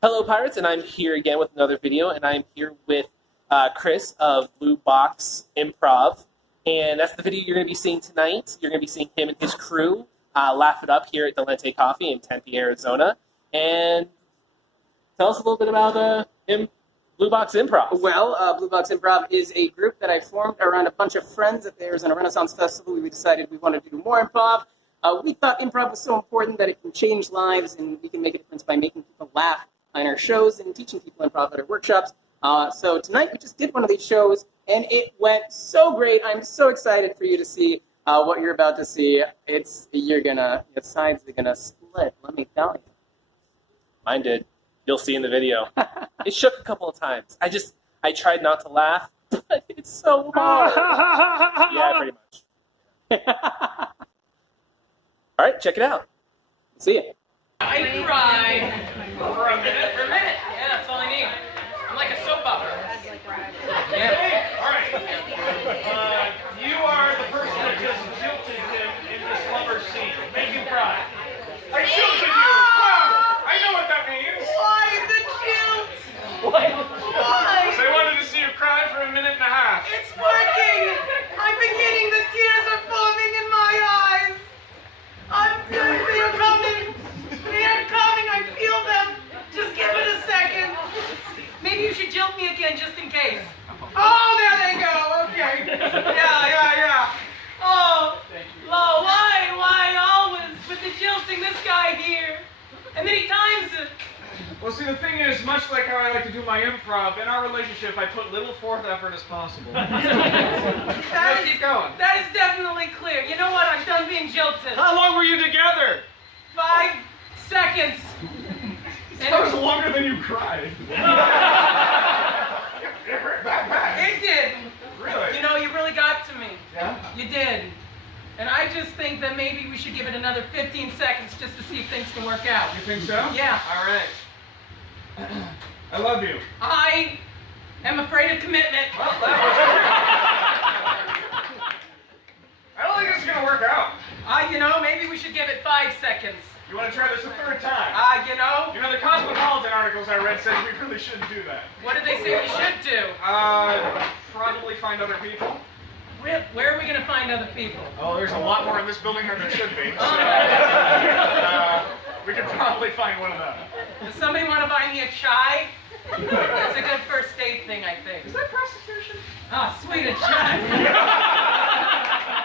Hello, Pirates, and I'm here again with another video, and I'm here with Chris of Blue Box Improv, and that's the video you're going to be seeing tonight. You're going to be seeing him and his crew laugh it up here at Delante Coffee in Tempe, Arizona, and tell us a little bit about Blue Box Improv. Well, Blue Box Improv is a group that I formed around a bunch of friends at the Arizona Renaissance Festival. We decided we wanted to do more improv. We thought improv was so important that it can change lives, and we can make a difference by making people laugh on our shows and teaching people improv at our workshops. So tonight we just did one of these shows, and it went so great. I'm so excited for you to see what you're about to see. Your sides are gonna split, let me tell you. Mine did. You'll see in the video. It shook a couple of times. I tried not to laugh, but it's so hard. Yeah, pretty much. All right, check it out. See ya. I cried for a minute. Yeah, that's all I need. I'm like a soap opera. Yeah. All right. You are the person that just jilted him in this lover scene. Make him cry. I jilted you. Wow. I know what that means. Why the guilt? Why? So I wanted to see you cry for a minute and a half. It's working. I'm beginning. The tears are forming in my eyes. They are coming. They are coming. I feel them. Just give it a second. Maybe you should jilt me again just in case. Oh, there they go. Okay. Yeah. Oh, why always with the jilting this guy here? And then he times it. Well, see, the thing is, much like how I like to do my improv, in our relationship, I put little forth effort as possible. Keep going. That is definitely clear. You know what? I'm done being jilted. How long were you together? 5 seconds. That was longer than you cried. It did. Really? You know, you really got to me. Yeah? You did. And I just think that maybe we should give it another 15 seconds just to see if things can work out. You think so? Yeah. All right. I love you. I am afraid of commitment. Well, I don't think this is going to work out. You know, maybe we should give it 5 seconds. You want to try this a third time? You know? You know, the Cosmopolitan articles I read said we really shouldn't do that. What did they say we should do? Probably find other people. Where are we going to find other people? Oh, there's a lot more in this building than there should be. So, we could probably find one of them. Does somebody want to buy me a chai? That's a good first date thing, I think. Is that prostitution? Oh, sweet, a chai.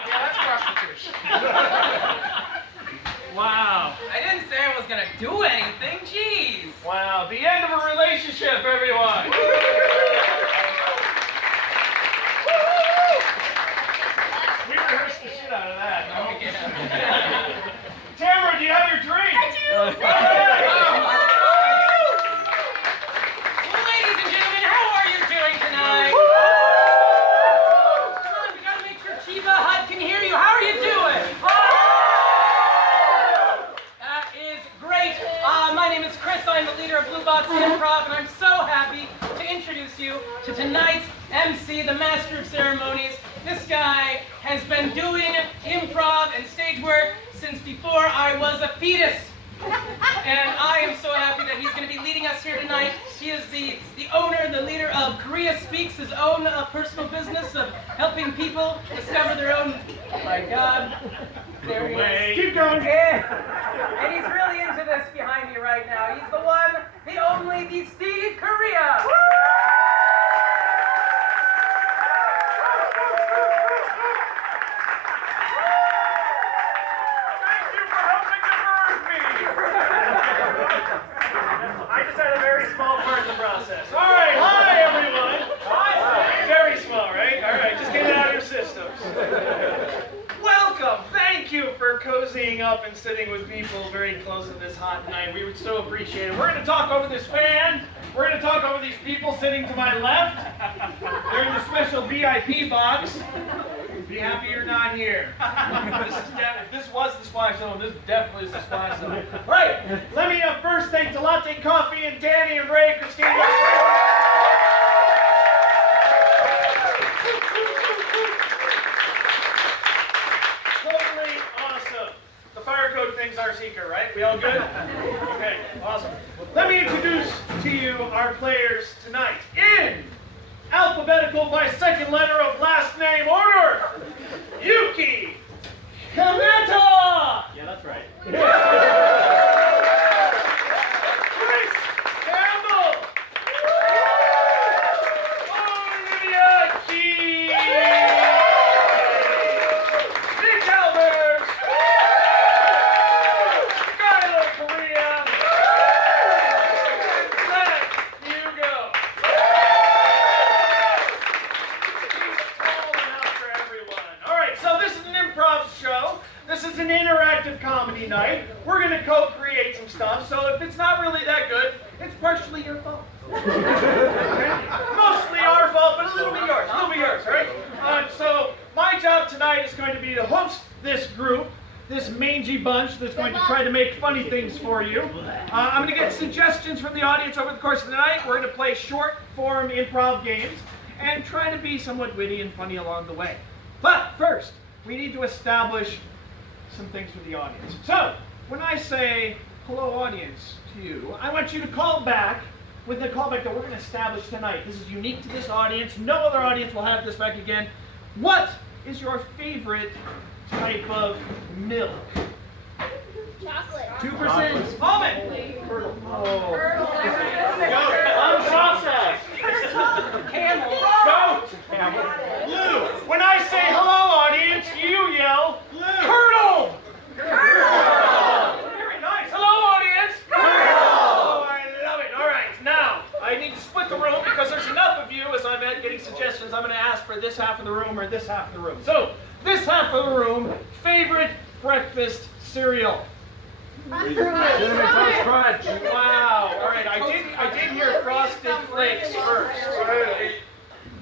Yeah, that's prostitution. Wow. I didn't say I was going to do anything. Jeez. Wow, the end of a relationship, everyone. We rehearsed the shit out of that. No? Tamara, do you have your drink? I do. Well, ladies and gentlemen, how are you doing tonight? Come on, we got to make sure Chiba Hut can hear you. How are you doing? That is great. My name is Chris. I'm the leader of Blue Box Improv, and I'm so happy to introduce you to tonight's MC, the master of ceremonies. This guy has been doing improv and stage work since before I was a fetus. And I am so happy that he's going to be leading us here tonight. He is the owner, the leader of Korea Speaks, his own personal business of helping people discover their own... Oh my God. There he is. Keep going. And he's really into this behind me right now. He's the one, the only, the Steve Korea. I just had a very small part in the process. All right, hi everyone. Hi. Very small, right? All right, just get it out of your systems. Welcome. Thank you for cozying up and sitting with people very close to this hot night. We would so appreciate it. We're going to talk over this fan. We're going to talk over these people sitting to my left. They're in the special VIP box. Be happy you're not here. If this was the splash zone, this definitely is the splash zone. Right, let me first thank Delante Coffee and Danny and Ray, Christina. Totally awesome. The fire code thing's our secret, right? We all good? Okay, awesome. Let me introduce to you our players tonight. In alphabetical by second letter of last name order, Yuki Kaneta! Yeah, that's right. Chris Campbell! Olivia Key! Nick Albert! Skylar Korea! Zach Hugo! He's tall enough for everyone. All right, so this is an improv show. This is an interactive comedy night. We're going to co-create some stuff, so if it's not really that good, it's partially your fault. Okay? Mostly our fault, but a little bit yours. A little bit yours, all right? So my job tonight is going to be to host this group, this mangy bunch that's going to try to make funny things for you. I'm going to get suggestions from the audience over the course of the night. We're going to play short-form improv games and try to be somewhat witty and funny along the way. But first, we need to establish some things for the audience. So, when I say, hello audience, to you, I want you to call back with the callback that we're going to establish tonight. This is unique to this audience. No other audience will have this back again. What is your favorite type of milk? Chocolate. 2%. Almond. Oh. Unprocessed. Camel. Goat. Blue. When I say hello audience, you yell, Curdled. Very nice. Hello audience. Oh, I love it. All right, now I need to split the room because there's enough of you. As I'm getting suggestions, I'm going to ask for this half of the room or this half of the room. So this half of the room, favorite breakfast cereal. Cinnamon Toast Crunch. Wow. All right, I did hear Frosted Flakes first.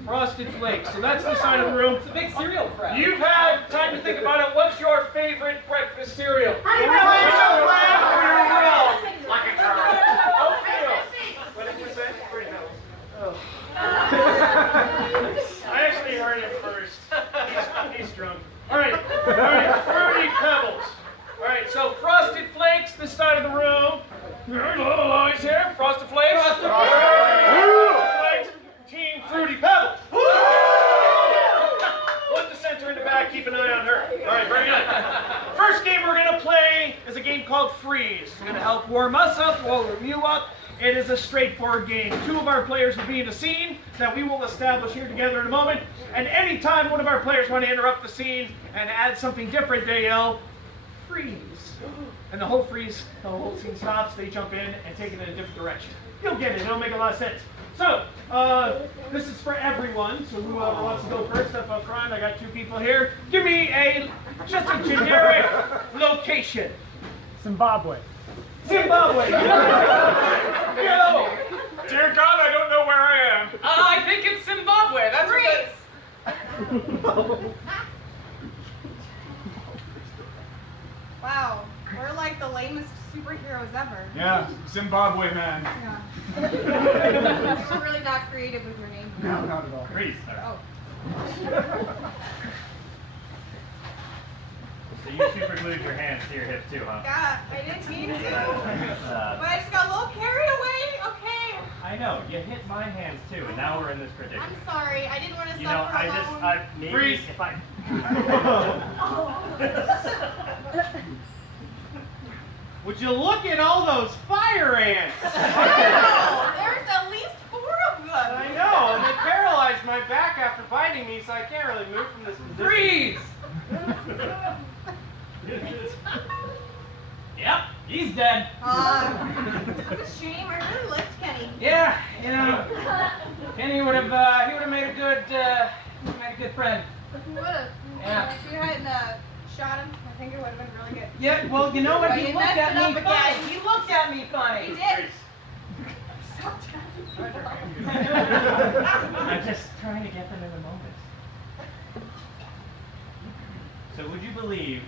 Frosted Flakes. So that's the side of the room. It's a big cereal crowd. You've had time to think about it. What's your favorite breakfast cereal? Honey Oatmeal. Like a girl. Oatmeal. What did you say? Oh. I actually heard it first. He's drunk. All right. Fruity Pebbles. All right. So Frosted Flakes, this side of the room. Little lines here. Frosted Flakes. Frosted Flakes. Team Fruity Pebbles. One dissenter in the back. Keep an eye on her. All right. Very good. First game we're going to play is a game called Freeze. It's going to help warm us up, warm you up. It is a straightforward game. Two of our players will be in a scene that we will establish here together in a moment. And anytime one of our players want to interrupt the scene and add something different, they yell, freeze. And the whole scene stops, they jump in and take it in a different direction. You'll get it, it'll make a lot of sense. So, this is for everyone, so whoever wants to go first up front, I got two people here. Give me just a generic location. Zimbabwe. Zimbabwe. Yellow. Dear God, I don't know where I am. I think it's Zimbabwe. That's Wow, we're like the lamest superheroes ever. Yeah, Zimbabwe man. Yeah. You were really not creative with your name. No, not at all. Freeze. Oh. So you super glued your hands to your hips too, huh? Yeah, I didn't mean to. But Uh, I just got a little carried away. Okay. I know, you hit my hands too, and now we're in this predicament. I'm sorry. I didn't want to You know, suffer alone. maybe Freeze. if I... Would you look at all those fire ants? Wow, there's at least 4 of them. I know, and they paralyzed my back after biting me, so I can't really move from this position. Freeze! Yep, he's dead. It's a shame. I really liked Kenny. Yeah, you know, Kenny would have made a good friend. He would have. Yeah. If you hadn't shot him, I think it would have been really good. Yeah, well, you know what? But He you looked messed at it me up again. funny. He looked at me funny. He did. I'm just trying to get them in the moment. So would you believe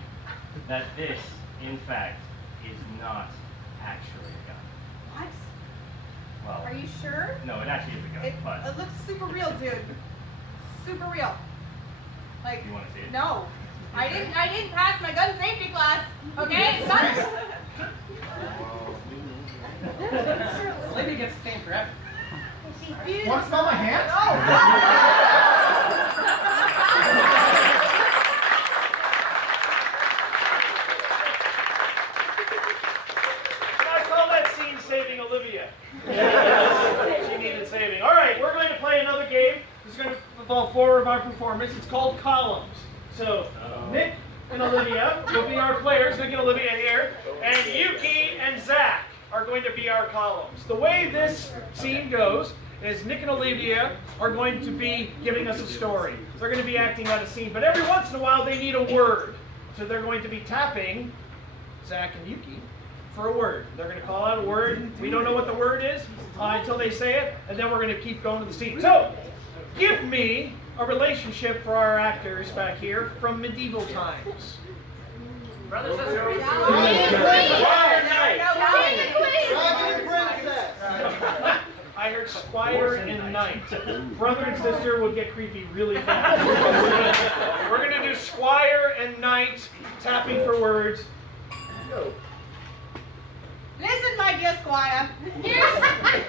that this, in fact, is not actually a gun? What? Well, Are you sure? no, it actually is a gun, It but looks super real, dude. Super real. Like, you want to see it? no. I didn't pass my gun safety class. Okay? Got This lady gets the same forever. it. Want to smell my hands? I call that scene saving Olivia. She needed saving. All right, we're going to play another game. This is going to involve 4 of our performers. It's called Columns. So Nick and Olivia will be our players. Nick and Olivia here. And Yuki and Zach are going to be our columns. The way this scene goes is Nick and Olivia are going to be giving us a story. They're going to be acting out a scene, but every once in a while they need a word. So they're going to be tapping Zach and Yuki for a word. They're going to call out a word. We don't know what the word is until they say it, and then we're going to keep going to the scene. So, give me a relationship for our actors back here from medieval times. Brothers, sisters. I heard squire and knight. Brother and sister would get creepy really fast. We're going to do squire and knight, tapping for words. Go. Listen, my dear squire. I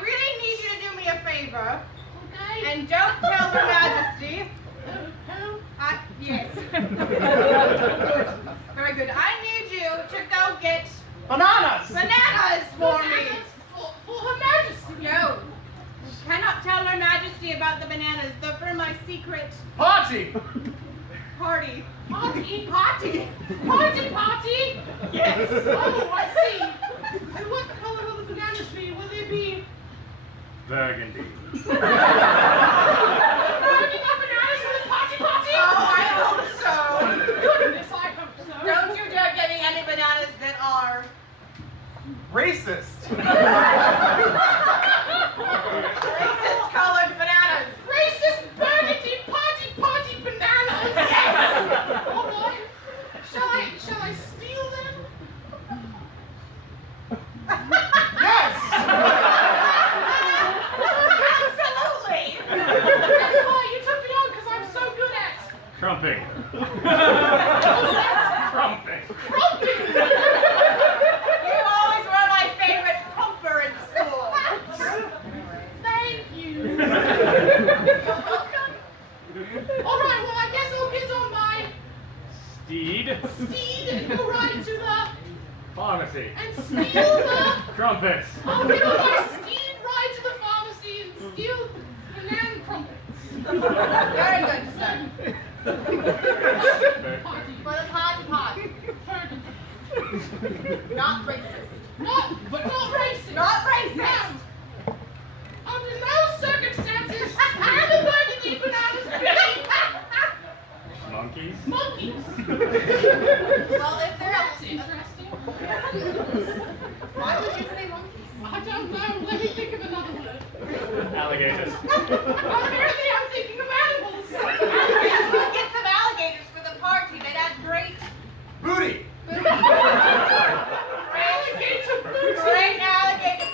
really need you to do me a favor. Okay. And don't tell Her Majesty. Who? Yes. Very good. I need you to go get Bananas! bananas for me. For Her Majesty. No. You cannot tell Her Majesty about the bananas. They're for my secret Party! party. Party. Party. Party. Yes. Oh, I see. And what color will the bananas be? Will they be Burgundy. burning up bananas for the party? Oh, I hope so. Goodness, I hope so. Don't you dare get me any bananas that are Racist! racist colored bananas. Racist burgundy party bananas. Yes. All right. Shall I steal them? Yes! Absolutely. That's why you took me on, because I'm so good at Trumping. Trumping. trumping. You always were my favorite pumper in school. Thank you. You're welcome. All right, well, I guess I'll get on my Steed. steed and go right to the Pharmacy. and steal the. Trumpets. I'll get on my steed, ride to the pharmacy, and steal banana crumpets. Very good, sir. Party. For the party. Burgundy. Not racist. Not racist. Not racist. Now, under no circumstances can the burgundy bananas be Monkeys. monkeys. Well, if they're That's interesting. why would you say monkeys? I don't know. Let me think of another word. Alligators. Apparently, I'm thinking of animals. We'll get some alligators for the party. They'd add great, Booty! Alligator booty. great alligator.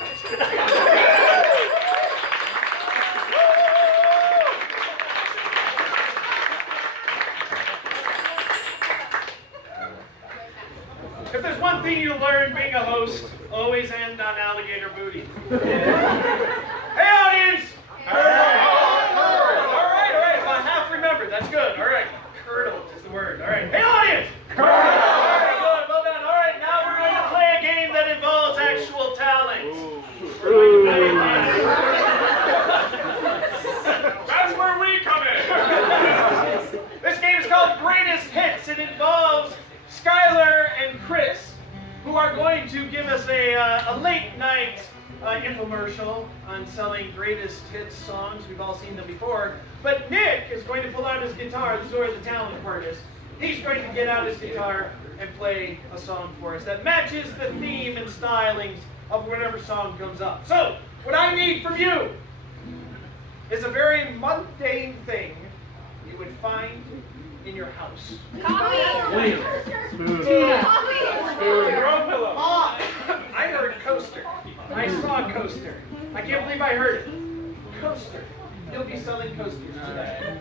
If there's one thing you learn being a host, always end on alligator booty. Hey, audience! All right. Well, half remembered. That's good. All right. Curdled is the word. All right. Hey, audience! Very good. Well done. All right. Now we're going to play a game that involves actual talent. We're going to That's where we come in. This game is called Greatest Hits. It involves Skylar and Chris, who are going to give us a late night infomercial on selling greatest hits songs. We've all seen them before. But Nick is going to pull out his guitar. This is where the talent part is. He's going to get out his guitar and play a song for us that matches the theme and stylings of whatever song comes up. So, what I need from you is a very mundane thing you would find in your house. Smooth. Throw pillow. I heard coaster. I saw coaster. I can't believe I heard it. Coaster. You'll be selling coasters today.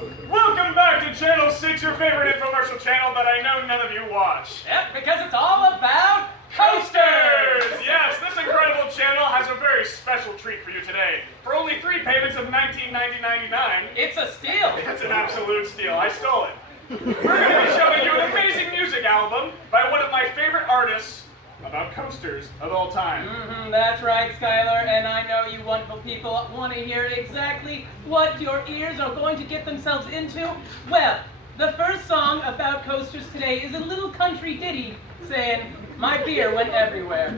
Welcome back to Channel 6, your favorite infomercial channel that I know none of you watch. Yep, because it's all about Coasters! Yes, this incredible channel has a very special treat for you today. For only 3 payments of $19.99, It's a steal. it's an absolute steal. I stole it. We're going to be showing you an amazing music album by one of my favorite artists about coasters of all time. That's right, Skylar, and I know you wonderful people want to hear exactly what your ears are going to get themselves into. Well, the first song about coasters today is a little country ditty saying, "My beer went everywhere."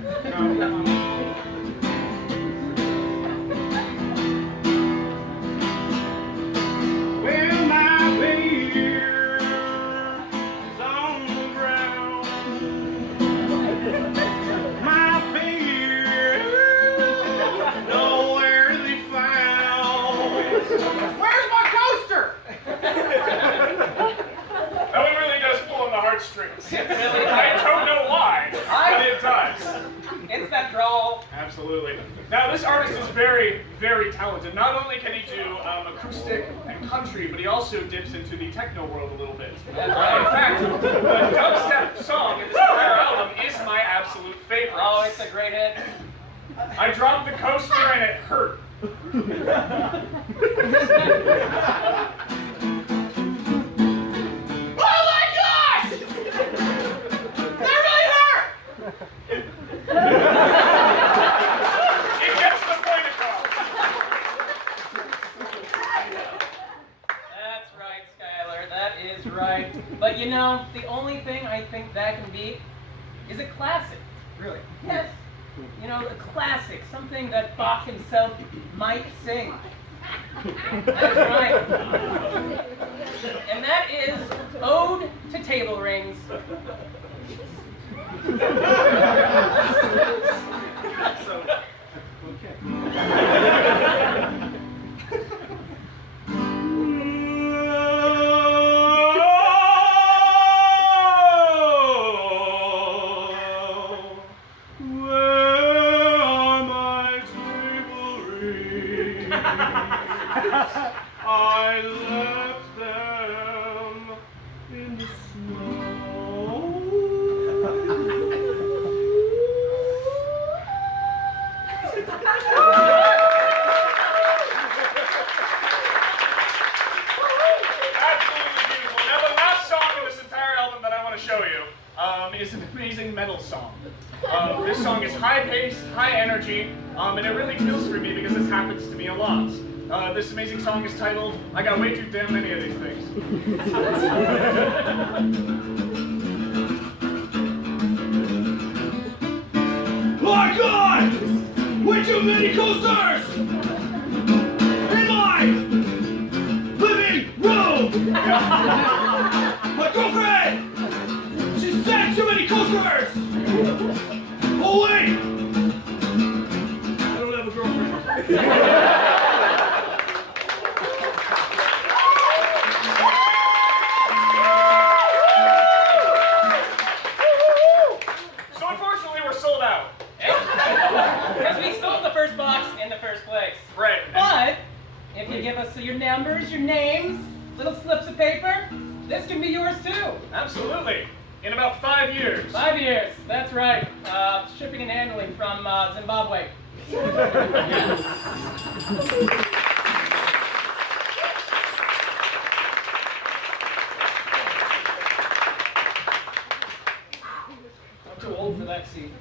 Well, my beer is on the ground. My beer nowhere to be found. Where's my coaster? That one really does pull on the heartstrings. Really? I don't know why, but it does. It's that drawl. Absolutely. Now, this artist is very, very talented. Not only can he do acoustic and country, but he also dips into the techno world a little bit. That's right. In fact, the dubstep song in this entire album is my absolute favorite. Oh, it's a great hit. I dropped the coaster and it hurt. Oh my gosh! That really hurt! It gets the point across. That's right, Skylar. That is right. But you know, the only thing I think that can be is a classic. Really? Yes. You know, a classic, something that Bach himself might sing. That's right. And that is Ode to Table Rings. I left them in the Absolutely beautiful. Now, the last song in this entire album that I want to show you is an amazing metal song. This song is high-paced, high energy, and it really feels for me because this happens to me a lot. This amazing song is titled, I Got Way Too Damn Many of These Things. My God! Way too many coasters! In my living room! My girlfriend! She said too many coasters! Oh wait! I don't have a girlfriend. So unfortunately, we're sold out. Because we stole the first box in the first place. Right. But if you give us your numbers, your names, little slips of paper, this can be yours too. Absolutely. In about 5 years. 5 years, that's right. Shipping and handling from Zimbabwe. I'm too old for that seat.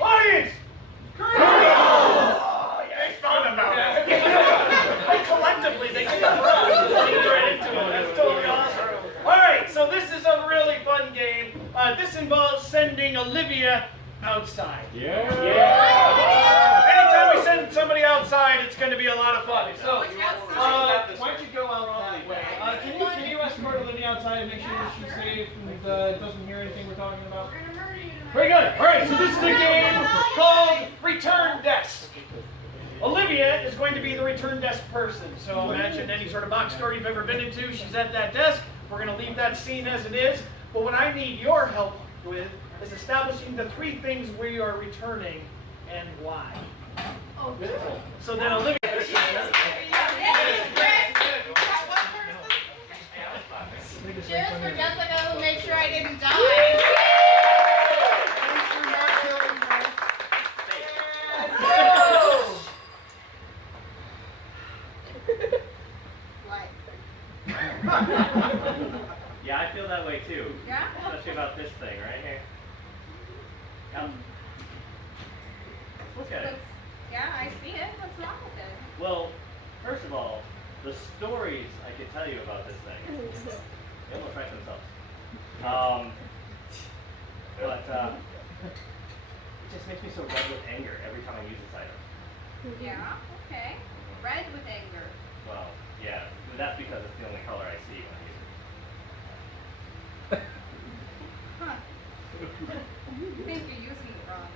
Audience! They thought about it. Collectively, they get right into it. That's totally awesome. All right, so this is a really fun game. This involves sending Olivia outside. Anytime we send somebody outside, it's going to be a lot of fun. So, why don't you go out that way? Can you escort Olivia outside and make sure that she's safe and doesn't hear anything we're talking about? Very good. All right, so this is a game called Return Desk. Olivia is going to be the return desk person. So imagine any sort of box store you've ever been into. She's at that desk. We're going to leave that scene as it is. But what I need your help with is establishing the 3 things we are returning and why. So then Olivia... Cheers for Jessica, who made sure I didn't die. Yeah, I feel that way too. Yeah? Especially about this thing right here. Yep. Look at it. Yeah, I see it. What's wrong with it? Well, first of all, the stories I could tell you about this thing, they almost write themselves. But it just makes me so red with anger every time I use this item. Yeah, okay. Red with anger. Well, yeah, that's because it's the only color I see when I use it. Huh. I think you're using it wrong.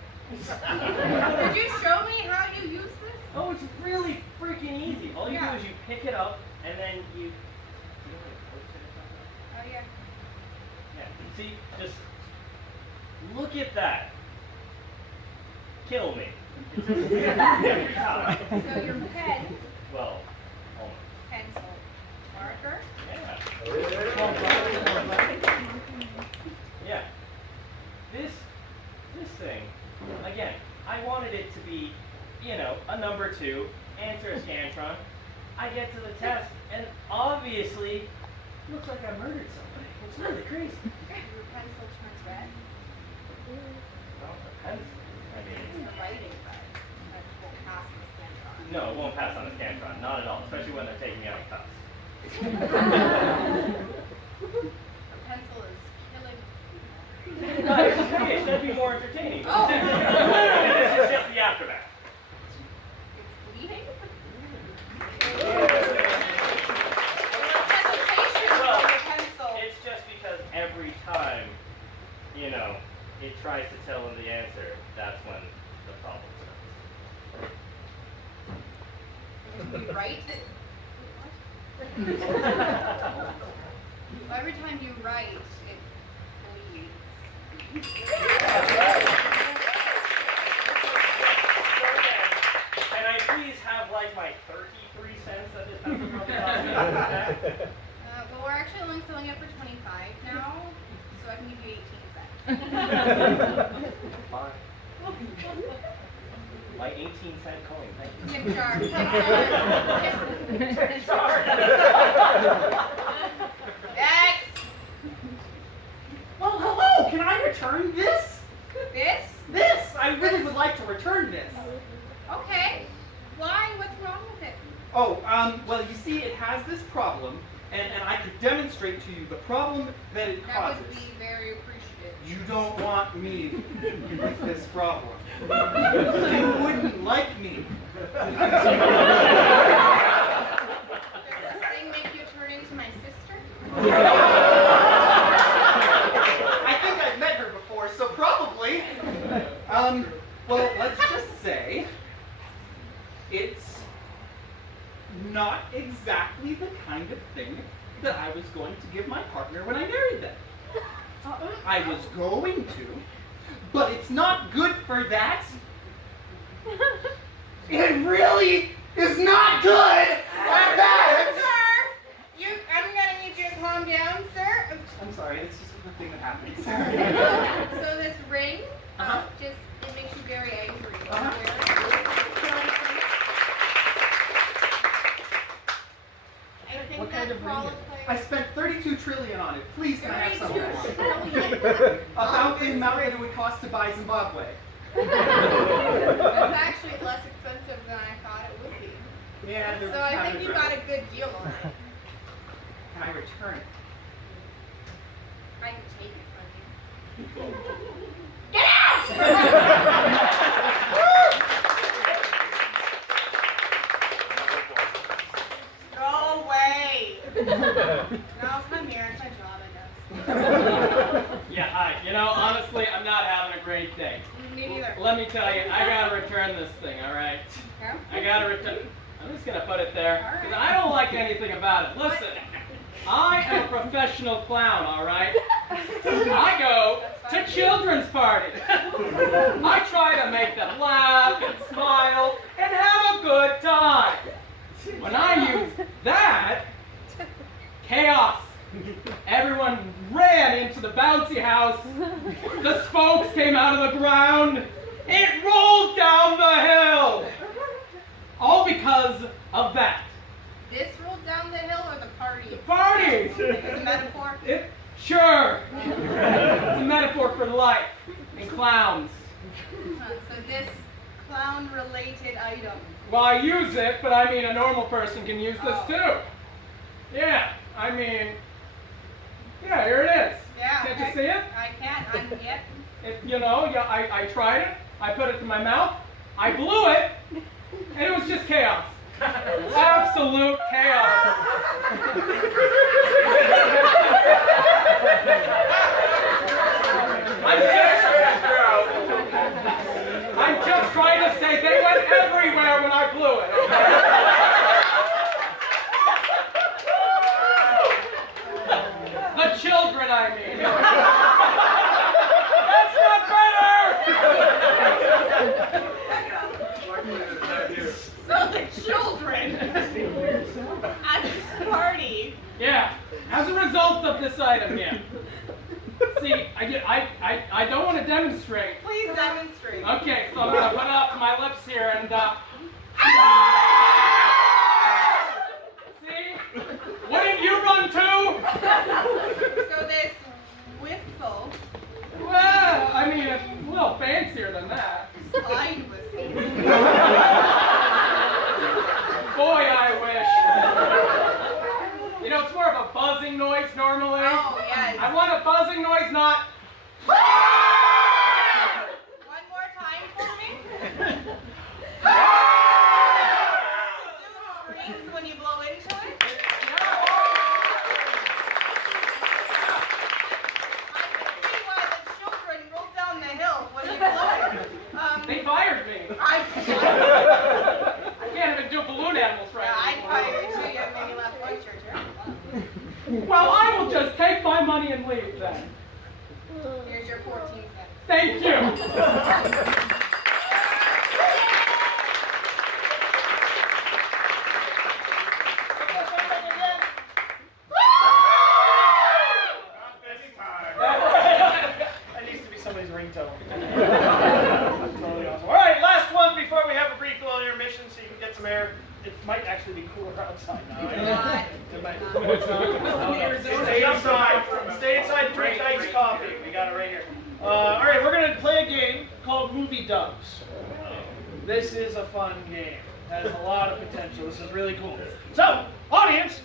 Could you show me how you use this? Oh, it's really freaking easy. All you Yeah. do is you pick it up and then you know, like post it or something. Oh, yeah. Yeah. See, just look at that. Kill me. It's just every time. So your pen, Well, almost. pencil, marker. Yeah. Yeah. This thing, again, I wanted it to be, you know, a number 2, answer a scantron. I get to the test, and obviously, it looks like I murdered somebody. It's really crazy. Your pencil turns red. Well, the pencil. I mean, The writing red. That will pass the scantron. no, it won't pass on the scantron, not at all, especially when they're taking me out of cups. The pencil is killing Hey, that'd be more entertaining. Oh. This is just the aftermath. It's bleeding? Well, Your pencil. it's just because every time, you know, it tries to tell them the answer, that's when the problem starts. You write it. Every time you write, it bleeds. Can I please have like my 33 cents that this pencil probably cost me? But we're actually only selling it for 25 now, so I can give you 18 cents. Fine. My 18-cent coin, thank you. Tip jar. Tip jar. Next. Well, hello! Can I return this? This? This! I really would like to return this. Okay. Why? What's wrong with it? Oh, well, you see, it has this problem, and I could demonstrate to you the problem that it That causes. would be very appreciative. You don't want me with this problem. You wouldn't like me. Does this thing make you turn into my sister? I think I've met her before, so probably. Well, let's just say it's not exactly the kind of thing that I was going to give my partner when I married them. I was going to, but it's not good for that. It really is not good for that. Sir, I'm gonna need you to calm down, sir. I'm sorry, it's just the thing that happens. So this ring, just it makes you very angry. I think What kind that of ring is it? probably- I spent 32 trillion on it. Please, can I have some? 32 trillion. About the amount that it would cost to buy Zimbabwe. It's actually less expensive than I thought it would be. Yeah, So I think you got a good deal on it. Can I return it? I can take it from you. Go away! No, come here. It's my job, I guess. Yeah, hi. You know, honestly, I'm not having a great day. Me neither. Let me tell you, I gotta return this thing, alright? Yeah? I gotta return. I'm just gonna put it there, All because right. I don't like anything about it. Listen, I am a professional clown, alright? I go to children's parties. I try to make them laugh and smile and have a good time. When I use that, chaos Everyone ran into the bouncy house. The spokes came out of the ground. It rolled down the hill. All because of that. This rolled down the hill or the party? The party! It's a metaphor? Sure. It's a metaphor for life and clowns. So this clown-related item. Well, I use it, but I mean a normal person can use this too. Yeah, I mean, yeah, here it is. Yeah. Can't you see it? I can't. Yep. I tried it. I put it to my mouth. I blew it, and it was just chaos. Absolute chaos. I'm just trying to say they went everywhere when I blew it. The children, I mean. That's not better! So the children at this party. Yeah, as a result of this item, yeah. See, I don't want to demonstrate. Please demonstrate. Okay, so I'm going to put it up to my lips here and, see? Wouldn't you run too? So this whistle, Well, I mean, it's a little fancier than that. slide whistle. Boy, I wish. You know, it's more of a buzzing noise normally. Oh, yes. I want a buzzing noise, not... One more time for me. Do screams when you blow into it. I can see why the children rolled down the hill when you blew it. They fired me. I can't even do balloon animals right Yeah, I'd anymore. fire you too. You haven't made me laugh once, Churcher. Well, I will just take my money and leave then. Here's your 14 cents. Thank you. That needs to be somebody's ringtone. Totally awesome. All right, last one before we have a brief little intermission so you can get some air. It might actually be cooler outside now. It might. Stay inside. Stay inside. Drink iced coffee. We got it right here. All right, we're gonna play a game called Movie Dubs. This is a fun game. It has a lot of potential. This is really cool. So, audience.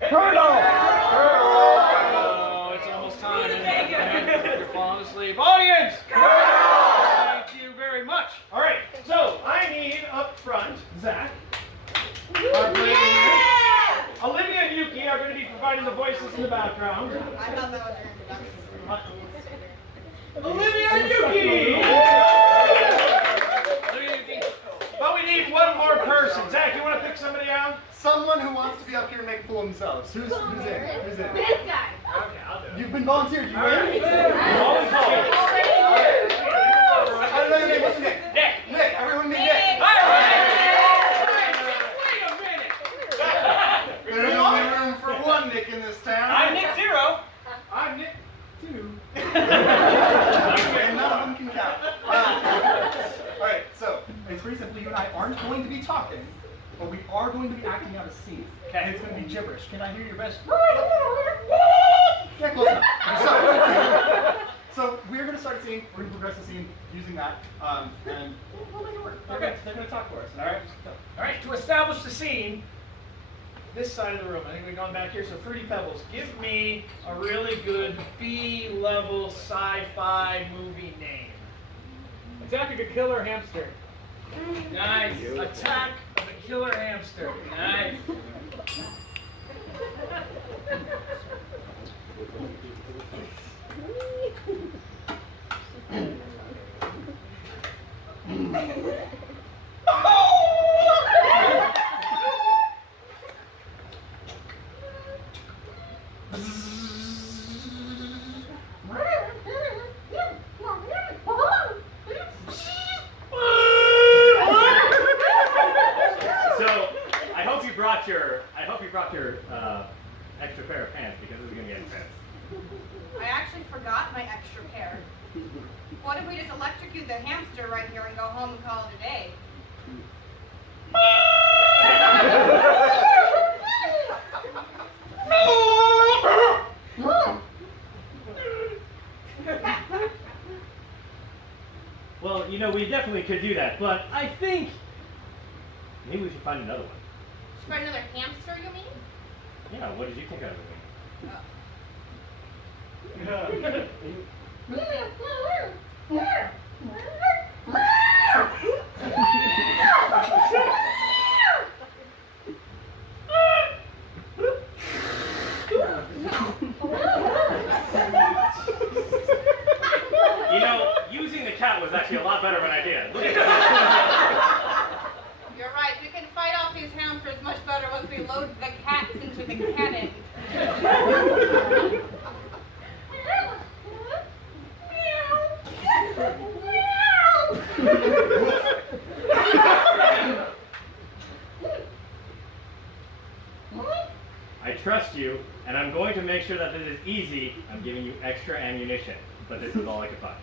Turtle! Oh, it's almost time. You're falling asleep. Audience! Thank you very much. All right, so I need up front Zach. Olivia and Yuki are going to be providing the voices in the background. I thought that was your introduction. Olivia and Yuki! But we need one more person. Zach, you want to pick somebody out? Someone who wants to be up here and make a fool of themselves. Who's in? Who's in? This guy. Okay, I'll do it. You've been volunteered. You All right. ready? Always call. I don't know your name. What's your name? Nick. Nick. Everyone name Nick. Wait a minute. There's only room for one Nick in this town. I'm Nick Zero. I'm Nick 2. And none of them can count. Alright, so it's pretty simple. You and I aren't going to be talking, but we are going to be acting out a scene. Okay. And it's going to be gibberish. Can I hear your best? Yeah, close enough. So we're going to start a scene. We're going to progress the scene using that, and we'll make it work. They're going to talk for us. All right. All right, to establish the scene, this side of the room, I think we've gone back here, so Fruity Pebbles, give me a really good B-level sci-fi movie name. Attack of a killer hamster. Nice. Attack of a Killer Hamster. Nice. So I hope you brought your extra pair of pants because this is gonna get intense. extra pair. What if we just electrocute the hamster right here and go home and call it a day? Well, you know, we definitely could do that, but I think maybe we should find another one. Find another hamster, you mean? Yeah, what did you think of it? You know, using the cat was actually a lot better of an idea. Look at that. You're right. We can fight off these hamsters much better once we load the cats into the cannon. I trust you, and I'm going to make sure that this is easy. I'm giving you extra ammunition, but this is all I can find.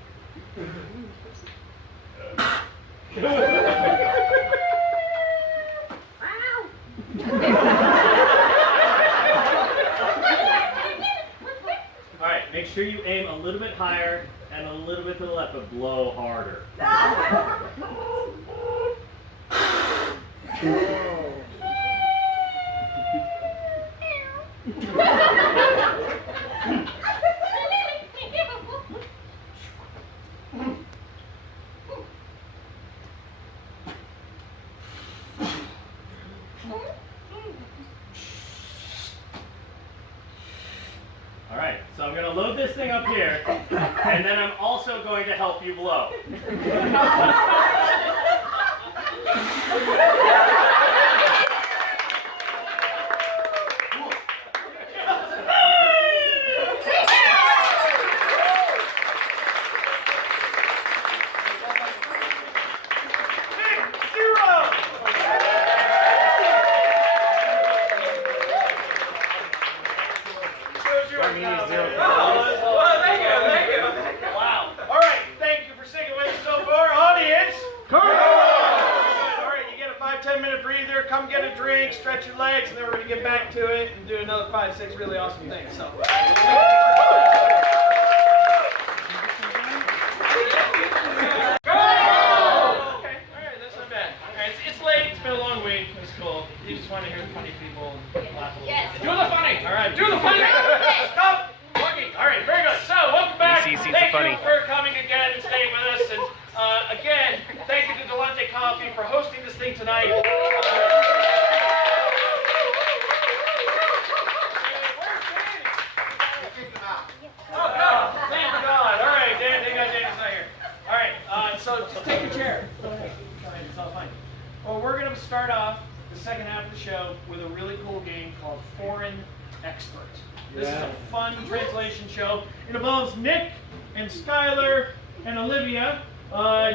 All right, make sure you aim a little bit higher and a little bit to the left, but blow harder. All right, so I'm going to load this thing up here, and then I'm also going to help you blow. Wow. All right, thank you for sticking with us so far. Audience. Good. All right, you get a 5-10 minute breather, come get a drink, stretch your legs, and then we're going to get back to it and do another 5-6 really awesome things. So. You just want to hear the funny people laugh a little bit. Do the funny! All right, do the funny! Stop talking! All right, very good. So, welcome back. Thank you for coming again and staying with us. And again, thank you to Delante Coffee for hosting this thing tonight. Where's Danny? Oh, thank God. All right, Danny's not here. All right, so just take your chair. It's all fine. Well, we're going to start off the second half of the show with a really cool game called Foreign Expert. This is a fun translation show. It involves Nick and Skylar and Olivia.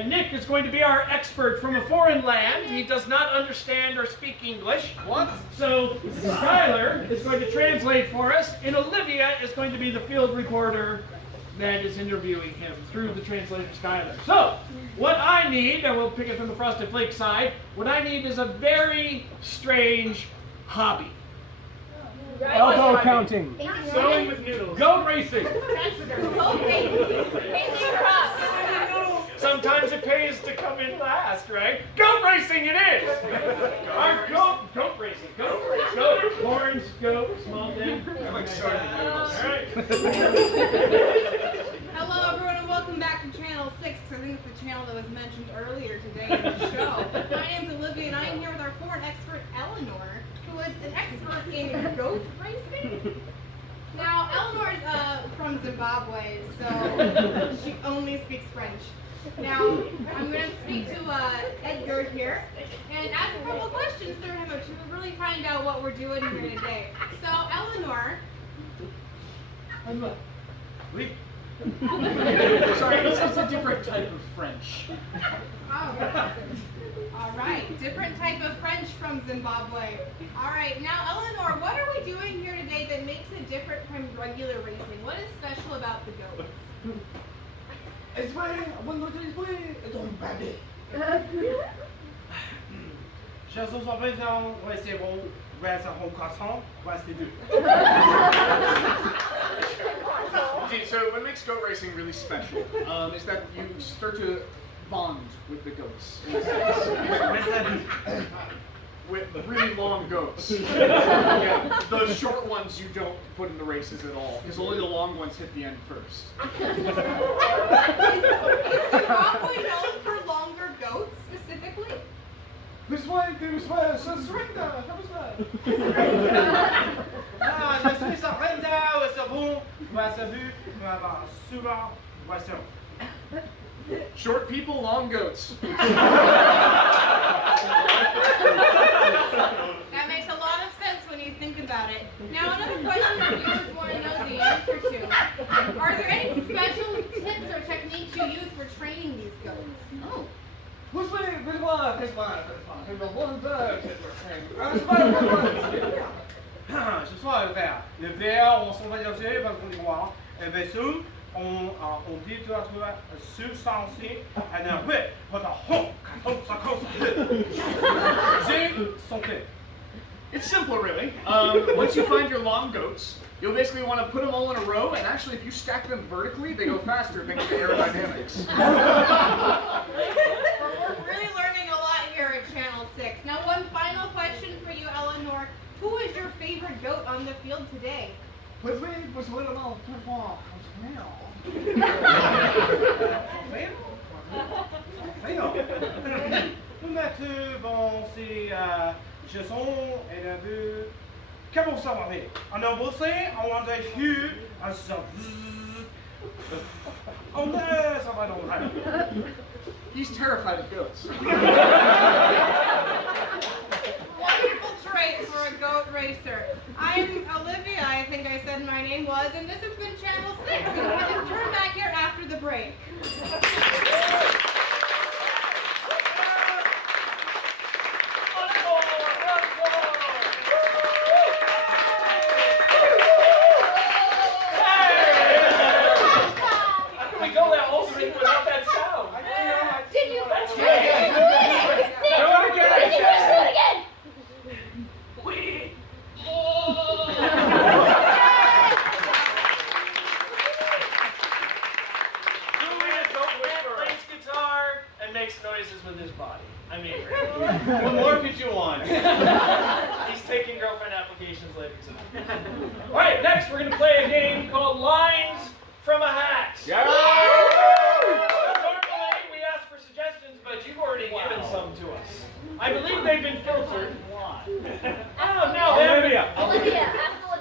Nick is going to be our expert from a foreign land. He does not understand or speak English. What? So Skylar is going to translate for us, and Olivia is going to be the field reporter that is interviewing him through the translator Skylar. So, what I need, and we'll pick it from the Frosted Flake side, what I need is a very strange hobby. Elbow counting. Sewing with noodles. Goat racing. Goat racing. Painting crops. Sometimes it pays to come in last, right? Goat racing it is! Our goat racing. Goat. Horns, goat, small thing. I like sewing with noodles. All right. Hello, everyone, and welcome back to Channel 6. I think it's the channel that was mentioned earlier today in the show. My name's Olivia, and I am here with our foreign expert, Eleanor, who is an expert in goat racing. Now, Eleanor's from Zimbabwe, so she only speaks French. Now, I'm going to speak to Edgar here and ask a couple questions through him to really find out what we're doing here today. So, Eleanor. Oui. Sorry, it's a different type of French. Oh. All right, different type of French from Zimbabwe. All right, now Eleanor, what are we doing here today that makes it different from regular racing? What is special about the goats? Esprit, bonne notre esprit, et ton baby. Chers autres présents, restez bons, restez en croissant, restez deux. Okay, so what makes goat racing really special is that you start to bond with the goats. In a sense. With really long goats. Yeah, the short ones you don't put in the races at all, because only the long ones hit the end first. Is Zimbabwe known for longer goats specifically? This way, surrender, Ah, je suis surrender, c'est bon, voici vu, souvent, voici. Short people, long goats. That makes a lot of sense when you think about it. Now, another question that viewers want to know the answer to. Are there any special tips or techniques you use for training these goats? Oh. This way, this one. Je suis le vert. Le vert, on s'en va chercher parce qu'on y voit. Et bien sûr, on dit tout à trouver substantiel et un whip pour the whole santé. It's simple, really. Once you find your long goats, you'll basically want to put them all in a row, and actually, if you stack them vertically, they go faster thanks to aerodynamics. We're really learning a lot here at Channel 6. Now, one final question for you, Eleanor. Who is your favorite goat on the field today? Pues oui, pues oui, non, très fort. Nous mettons, bon, c'est chansons et un peu. Comme vous savez, on a bossé, on a des hues, on se on est, ça va dans le rêve. He's terrified of goats. Wonderful trait for a goat racer. I'm Olivia, I think I said my name was, and this has been Channel 6, and we're going to turn back here after the break. What more could you want? He's taking girlfriend applications later tonight. All right, next we're going to play a game called Lines from a Hat. Yeah. Normally we ask for suggestions, but you've already given some to us. I believe they've been filtered. Why? Oh, no, Olivia, ask Olivia.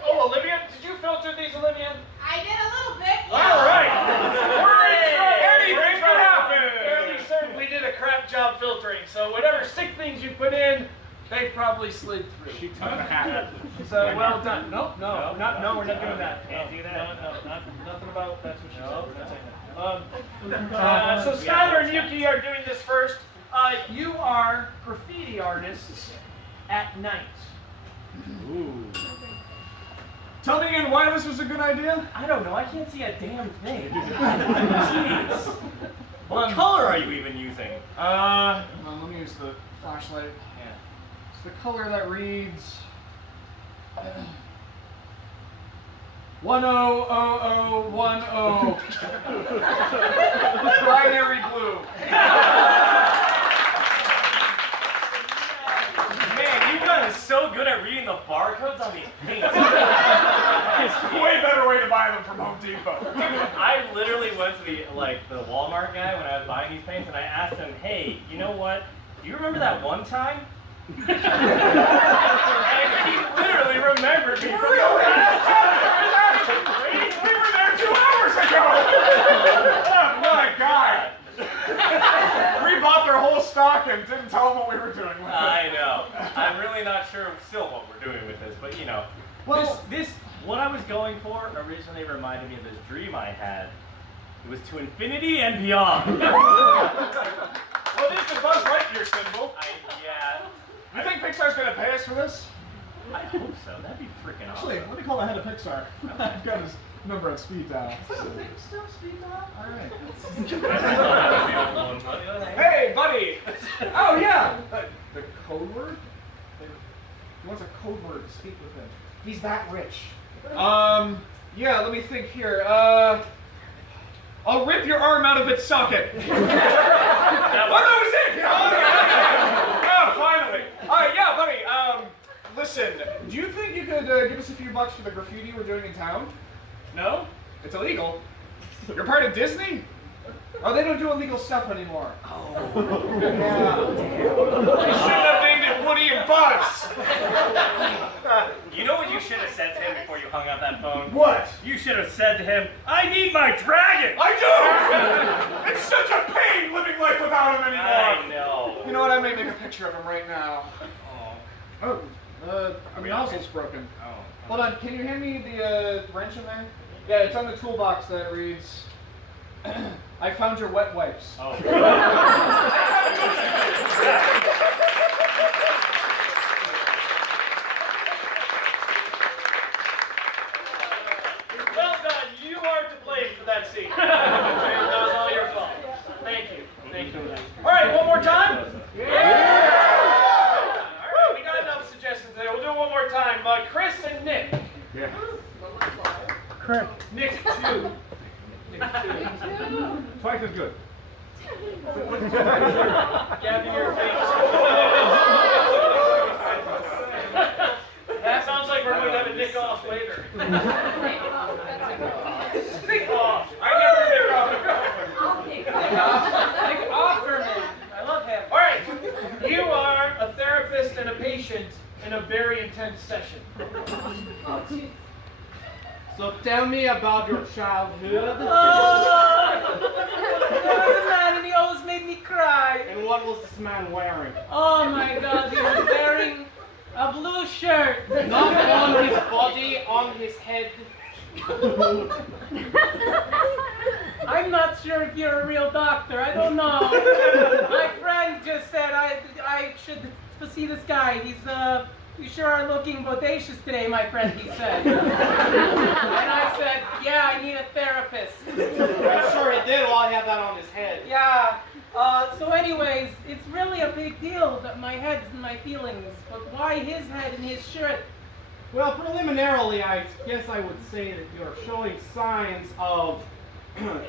Oh, Olivia, did you filter these, Olivia? I did a little bit. All right. Anything could happen. Fairly certain we did a crap job filtering, so whatever sick things you put in, they probably slid through. She took a hat. So well done. Nope, we're not doing that. Can't do that. Nothing about that's what she said. We're not saying that. So Skylar and Yuki are doing this first. You are graffiti artists at night. Ooh. Tell me again why this was a good idea? I don't know. I can't see a damn thing. Jeez. What color are you even using? Well, let me use the flashlight. Yeah. It's the color that reads 100010. Binary blue. Man, you guys are so good at reading the barcodes on these paints. It's a way better way to buy them from Home Depot. I literally went to the Walmart guy when I was buying these paints, and I asked him, "Hey, you know what? Do you remember that one time?" And he literally remembered me from the last We were there 2 hours ago. Oh my God. We bought their whole stock and didn't tell them what we were doing with it. I know. I'm really not sure still what we're doing with this, but you know, this what I was going for originally reminded me of this dream I had. It was to infinity and beyond. Well, this is the Buzz Lightyear symbol. Yeah. You think Pixar's gonna pay us for this? I hope so. That'd be freaking awesome. Actually, let me call the head of Pixar. I've got his Remember at speed dial. Is that a thing still, speed dial? All right. Hey, buddy! Oh, yeah! The code word? He wants a code word to speak with him. He's that rich. Yeah, let me think here. I'll rip your arm out of its socket. Oh, that was it! Oh, finally. Yeah, buddy, listen, do you think you could give us a few bucks for the graffiti we're doing in town? No? It's illegal. You're part of Disney? Oh, they don't do illegal stuff anymore. Oh. Yeah. You shouldn't have named it Woody and Buzz. You know what you should have said to him before you hung up that phone? What? You should have said to him, I need my dragon! I do! It's such a pain living life without him anymore. I know. You know what? I may make a picture of him right now. Oh, my nozzle's broken. Oh. Hold on, can you hand me the wrench in there? Yeah, it's on the toolbox that reads, I found your wet wipes. Oh. Well done. You are to blame for that scene. That was all your fault. Thank you. Thank you. All right, one more time. Yeah. All right, we got enough suggestions there. We'll do it one more time. Chris and Nick. Yeah. Correct. Nick 2. Nick 2. Twice as good. Gabby, your face. That sounds like we're going to have a Nick off later. Nick off. I never Nick off. Like Offerman. I love him. All right. You are a therapist and a patient in a very intense session. So tell me about your childhood. There was a man and he always made me cry. And what was this man wearing? Oh my God, he was wearing a blue shirt. Not on his body, on his head. I'm not sure if you're a real doctor. I don't know. My friend just said I should see this guy. You sure are looking bodacious today, my friend, he said. And I said, yeah, I need a therapist. I'm sure he did while he had that on his head. Yeah. So anyways, it's really a big deal that my head's and my feelings. But why his head and his shirt? Well, preliminarily, I guess I would say that you're showing signs of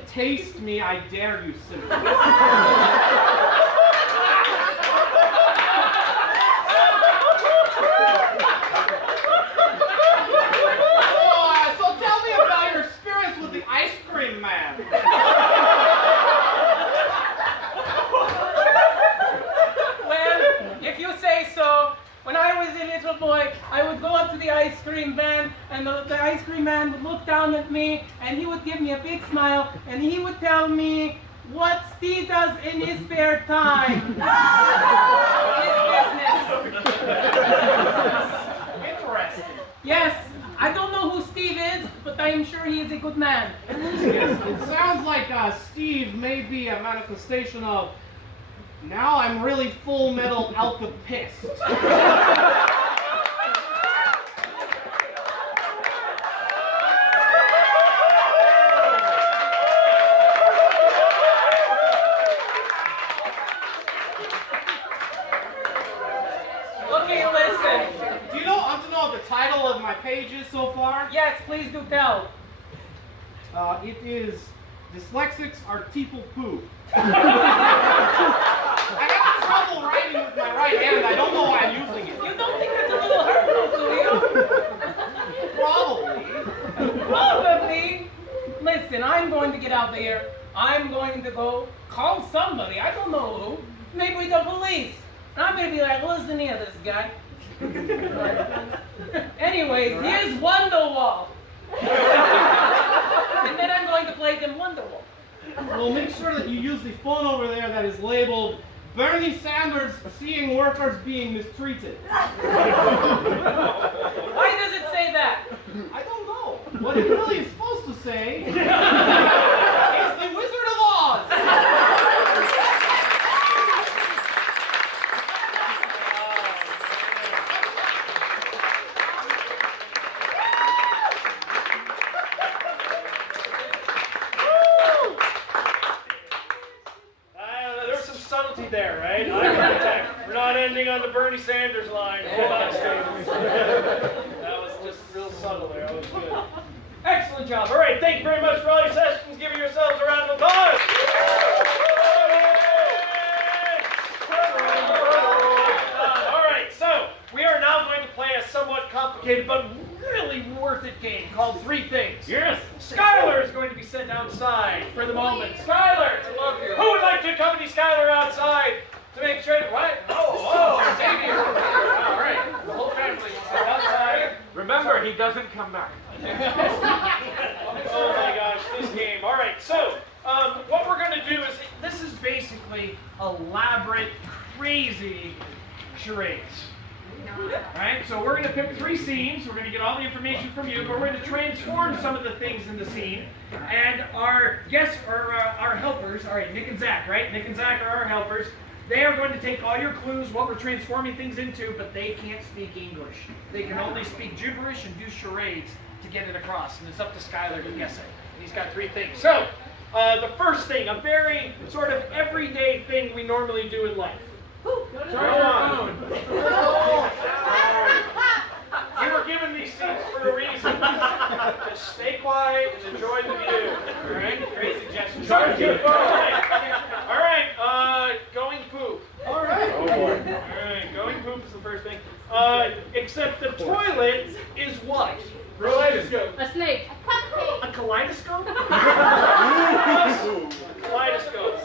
taste me, I dare you symptoms. So tell me about your experience with the ice cream man. Well, if you say so, when I was a little boy, I would go up to the ice cream man, and the ice cream man would look down at me, and he would give me a big smile, and he would tell me what Steve does in his spare time. His business. Interesting. Yes, I don't know who Steve is, but I'm sure he is a good man. Yes, it sounds like Steve may be a manifestation of, now I'm really full metal alka pissed. Okay, listen. Do you want to know the title of my pages so far? Yes, please do tell. It is Dyslexics Are People Poo. I have trouble writing with my right hand. I don't know why I'm using it. You don't think that's a little hurtful, do you? Probably. Probably. Listen, I'm going to get out there. I'm going to go call somebody. I don't know who. Maybe the police. And I'm going to be like, listen here, this guy. Anyways, here's Wonderwall. And then I'm going to play them Wonderwall. Well, make sure that you use the phone over there that is labeled Bernie Sanders seeing workers being mistreated. Why does it say that? I don't know. What it really is supposed to say is the Wizard of Oz. isn't there, right? Eye contact. We're not ending on the Bernie Sanders line. Hold on, Steve. That was just real subtle there. That was good. Excellent job. All right, thank you very much for all your sessions. Give yourselves a round of applause. All right, so we are now going to play a somewhat complicated but really worth it game called Three Things. Yes. Skylar is going to be sent outside for the moment. Skylar! I love you. Who would like to accompany Skylar outside to make sure that what? Oh, Xavier! All right, the whole family is sent outside. Remember, he doesn't come back. Oh my gosh, this game. All right, so what we're going to do is, this is basically elaborate, crazy charades. Alright, so we're going to pick 3 scenes. We're going to get all the information from you, but we're going to transform some of the things in the scene. And our guests, or our helpers, alright, Nick and Zach, right? Nick and Zach are our helpers. They are going to take all your clues, what we're transforming things into, but they can't speak English. They can only speak gibberish and do charades to get it across. And it's up to Skylar to guess it. And he's got 3 things. So, the first thing, a very sort of everyday thing we normally do in life. Charge your phone. You were given these seats for a reason. Just stay quiet and enjoy the view. All right? Great suggestion. Charge your phone. All right. Going poop. All right. Oh boy. All right. Going poop is the first thing. Except the toilet is what? Kaleidoscope. A snake. A kaleidoscope? Kaleidoscope. Kaleidoscope.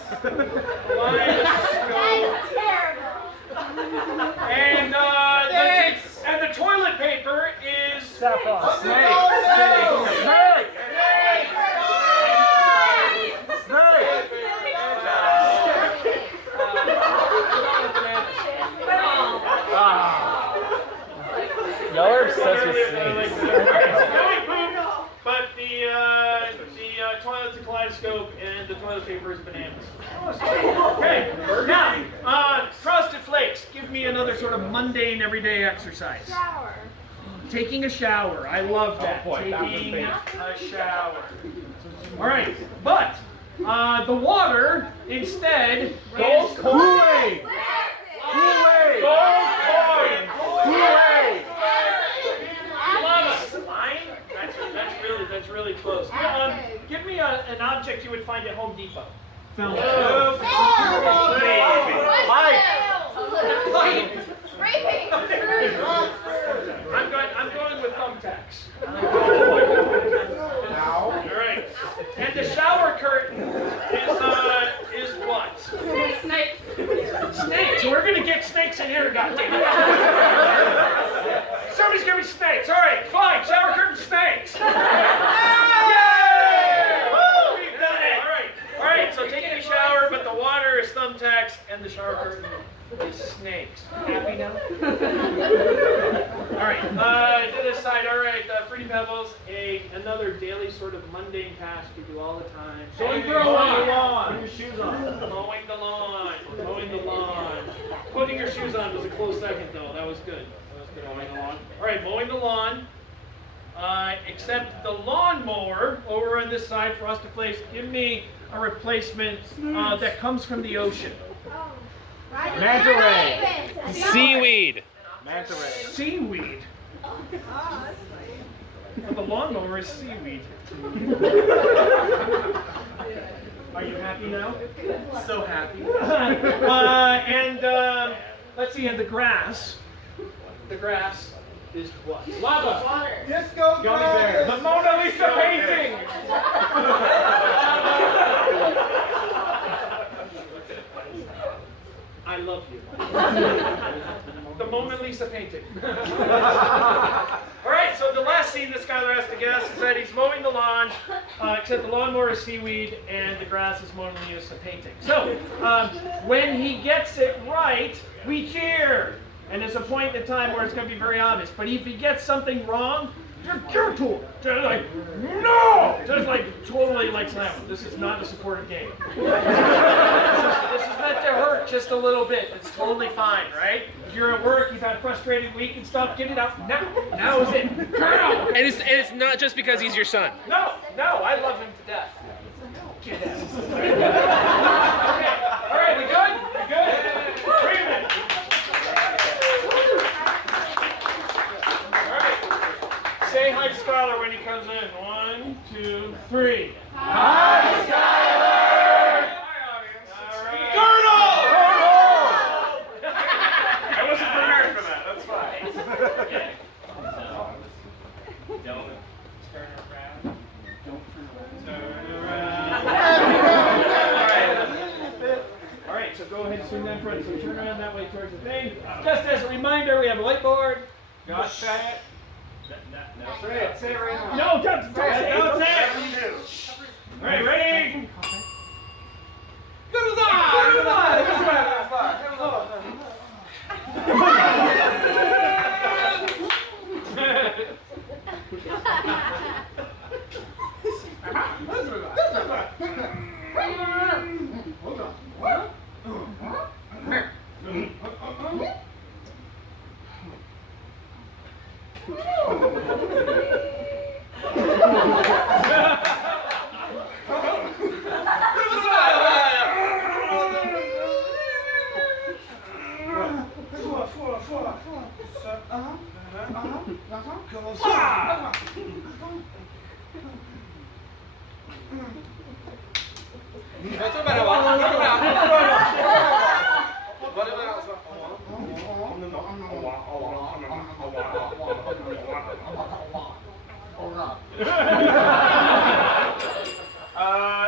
Terrible. And the toilet paper is Saffron. Y'all are obsessed with snakes. But the toilet's a kaleidoscope and the toilet paper is bananas. Okay, now, Frosted Flakes, give me another sort of mundane everyday exercise. Shower. Taking a shower, I love that. Oh boy, that was Taking big. a shower. All right, but the water instead is Kool-Aid! Kool-Aid! Kool-Aid! lava. Slime? That's really close. Give me an object you would find at Home Depot. Fountain. I'm going with thumbtacks. All right. And the shower curtain is what? Snake. Snakes. We're gonna get snakes in here, goddammit. Somebody's gonna be snakes. All right, fine. Shower curtain, snakes. Yay! Woo! We've done it. All right. So taking a shower, but the water is thumbtacks, and the shower curtain is snakes. Happy now? All right. To this side. All right. Fruity Pebbles, another daily sort of mundane task you do all the time. Going for a walk. Putting your shoes on. Mowing the lawn. Mowing the lawn. Putting your shoes on was a close second, though. That was good. Mowing the lawn. All right. Mowing the lawn. Except the lawnmower over on this side, Frosted Flakes, give me a replacement that comes from the ocean. Manta ray. Seaweed. Manta ray. Seaweed. Well, the lawnmower is seaweed. Are you happy now? So happy. And let's see, and the grass. The grass is what? Lava. Disco Gummy bear. The Mona Lisa painting. I love you. The Mona Lisa painting. All right, so the last scene that Skylar has to guess is that he's mowing the lawn, except the lawnmower is seaweed and the grass is Mona Lisa painting. So when he gets it right, we cheer. And there's a point in time where it's going to be very obvious. But if he gets something wrong, you're careful. Just like, no! Just like totally like slam him. This is not a supportive game. This is meant to hurt just a little bit. It's totally fine, right? If you're at work, you've had a frustrated week and stuff, get it out now. Now is it. Now! And it's not just because he's your son. No, I love him to death. Get out. Okay. All right, we good? We good? 3. Hi, audience. I wasn't prepared for that. That's fine. Okay. So, don't turn around. All right, so go ahead and swing that in front. So turn around that way towards the thing. Just as a reminder, we have a whiteboard. Not say it. No. Say it right now. No, don't say it. Don't say it. All right, ready?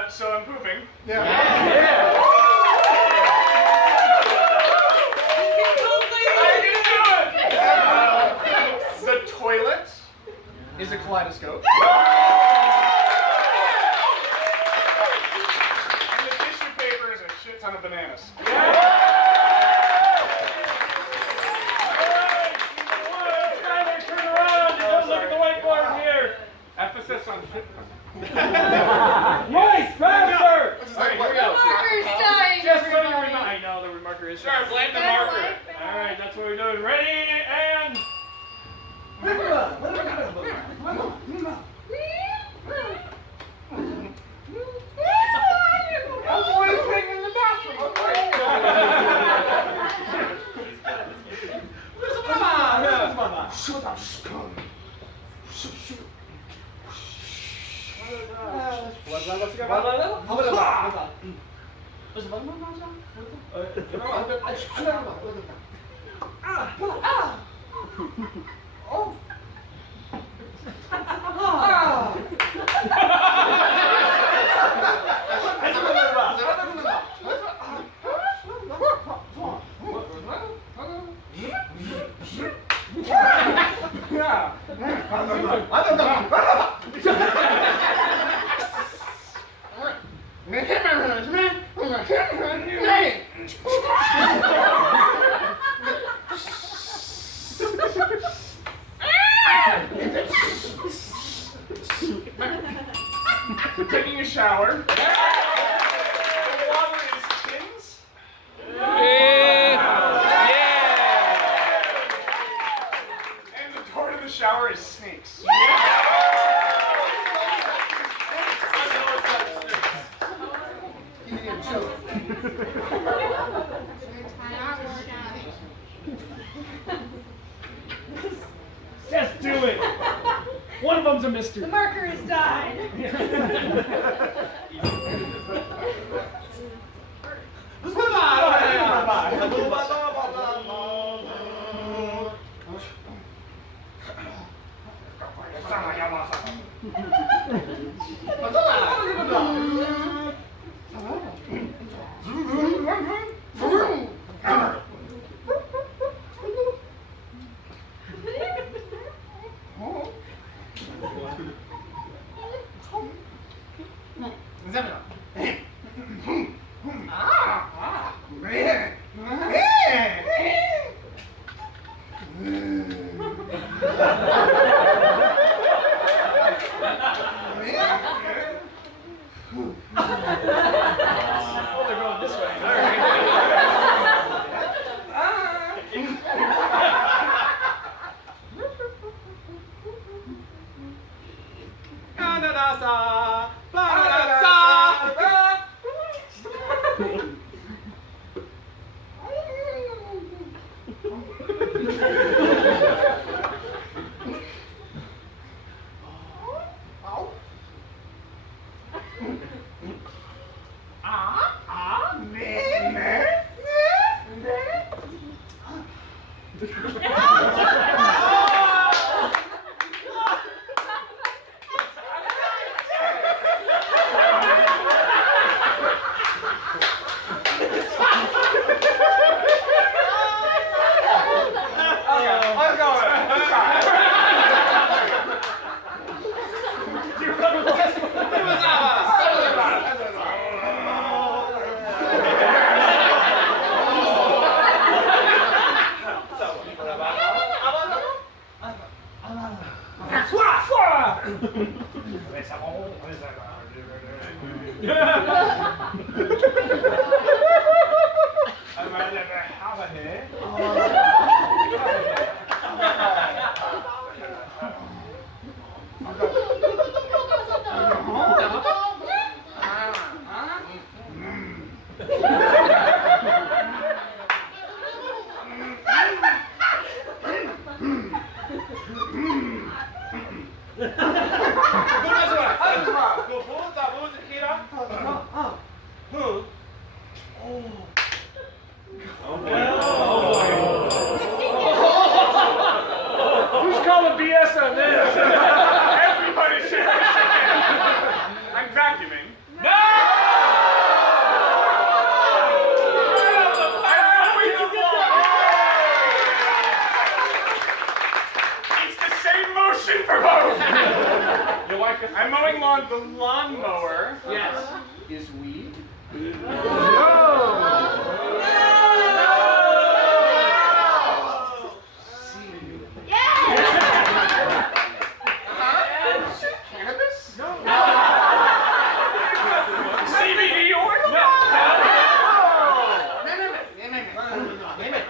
So I'm pooping. The toilet is a kaleidoscope. And the tissue paper is a shit ton of bananas. Turn around. Don't look at the whiteboard here. Emphasis on shit. Right, faster. All right, here we go. Marker's dying. Just so you remember. I know the marker is. Sure, blame the marker. All right, that's what we're doing. Ready and. We're taking a shower. The water is skins. And the door to the shower is snakes. Just do it. One of them's a mystery. The marker has died. Who's calling BS on this? Everybody seriously. I'm vacuuming. No! It's the same motion for both. I'm mowing lawn. The lawnmower Yes. is weed. Cannabis? No. CBD oil? Name it.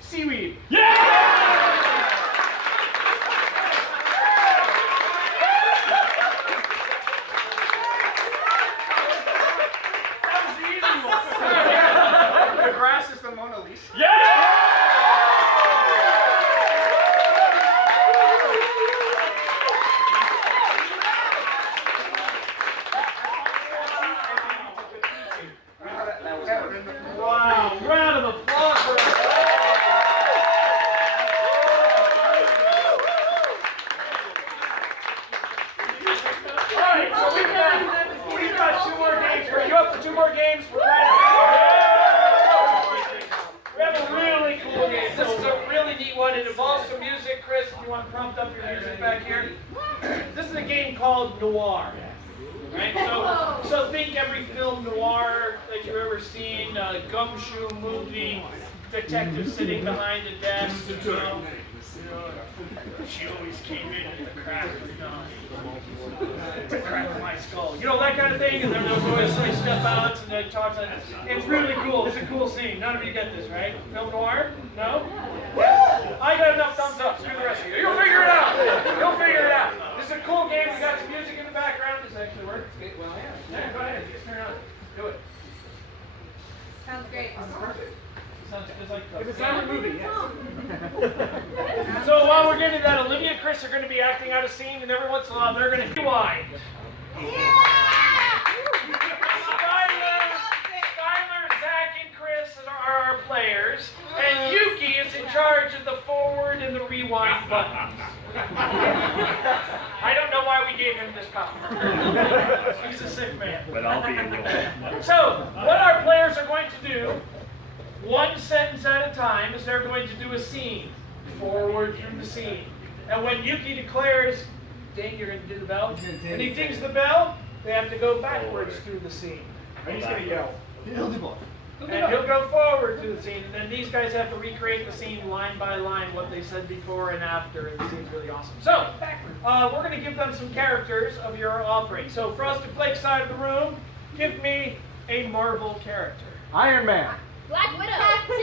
Seaweed. That was the easy one. The grass is the Mona Lisa. Wow. Round of applause for Alright, so we've got 2 more games. Are you up for 2 more games? We have a really cool game. This is a really neat one. It involves some music. Chris, if you want to prompt up your music back here. This is a game called Noir. Right? So think every film noir that you've ever seen, gumshoe movie, detective sitting behind a desk, she always came in at the crack of dawn to crack my skull. You know, that kind of thing, and then they'll always like step out and they talk like it's really cool. It's a cool scene. None of you get this, right? Film noir? No? Yeah. I got enough thumbs up. Screw the rest of you. You'll figure it out. You'll figure it out. This is a cool game. We got some music in the background. This actually works. Well, yeah. Yeah, go ahead. Just turn it on. Do it. Sounds great. Sounds just like If it's not a movie, yeah. So while we're getting that, Olivia and Chris are going to be acting out a scene, and every once in a while they're going to rewind. Skylar, Zach, and Chris are our players, and Yuki is in charge of the forward and the rewind buttons. I don't know why we gave him this power. He's a sick man. But I'll be in the So, what our players are going to do, one sentence at a time, is they're going to do a scene, forward through the scene. And when Yuki declares, ding, you're going to do the bell. When he dings the bell, they have to go backwards through the scene. And he's gonna yell. He'll do both. And he'll go forward through the scene, and then these guys have to recreate the scene line by line, what they said before and after, and the scene's really awesome. So, we're going to give them some characters of your offering. So, Frosted Flake side of the room, give me a Marvel character. Iron Man. Black Widow. Captain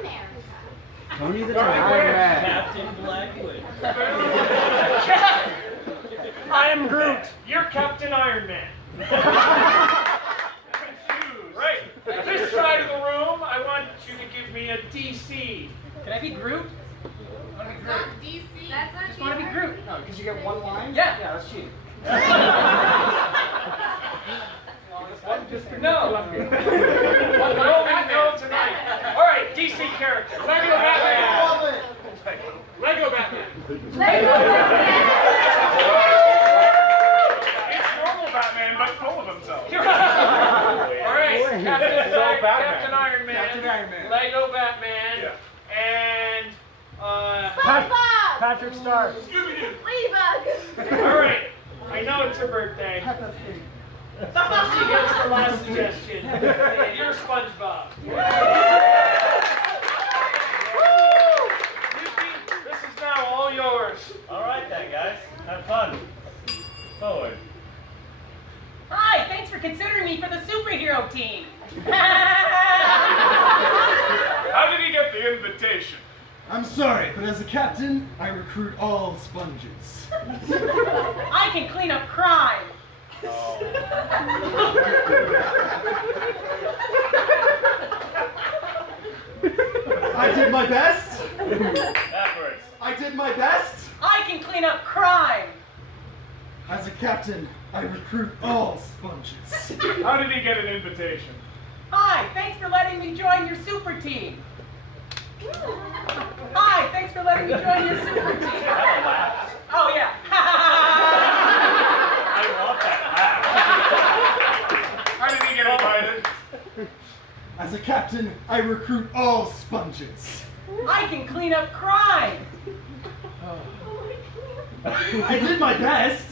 America. Tony the Iron Man. Captain Blackwood. I am Groot. You're Captain Iron Man. Right. This side of the room, I want you to give me a DC. Can I be Groot? Not DC. That's not Just want to be Groot. No, because you get one line? Yeah. Yeah, that's cheating. No. No, we know tonight. All right, DC character. Lego Batman. Lego Batman. It's normal Batman, but full of himself. All right, Captain Iron Man. Captain Iron Man. Lego Batman. Yeah. And SpongeBob. Patrick Star. Ladybug. all right. I know it's her birthday. So she gets the last suggestion. And you're SpongeBob. Yuki, this is now all yours. All right then, guys. Have fun. Forward. Hi, thanks for considering me for the superhero team. the invitation. I'm sorry, but as a captain, I recruit all sponges. I can clean up crime. I did my best. Backwards. I did my best. I can clean up crime. As a captain, I recruit all sponges. How did he get an invitation? Hi, thanks for letting me join your super team. Hi, thanks for letting me join your super team. Oh, yeah. I want that laugh. How did he get invited? As a captain, I recruit all sponges. I can clean up crime. I did my best.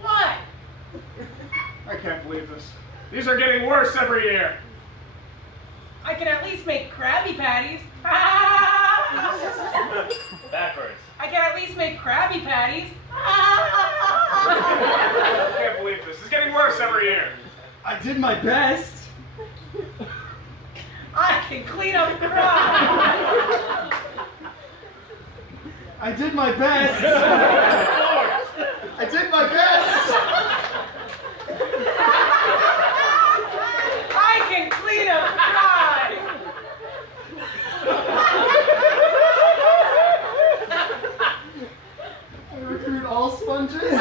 What? I can't believe this. These are getting worse every year. I can at least make Krabby Patties. Backwards. I can at least make Krabby Patties. I can't believe this. It's getting worse every year. I did my best. I can clean up crime. I did my best. I did my best. I can clean up crime. I recruit all sponges.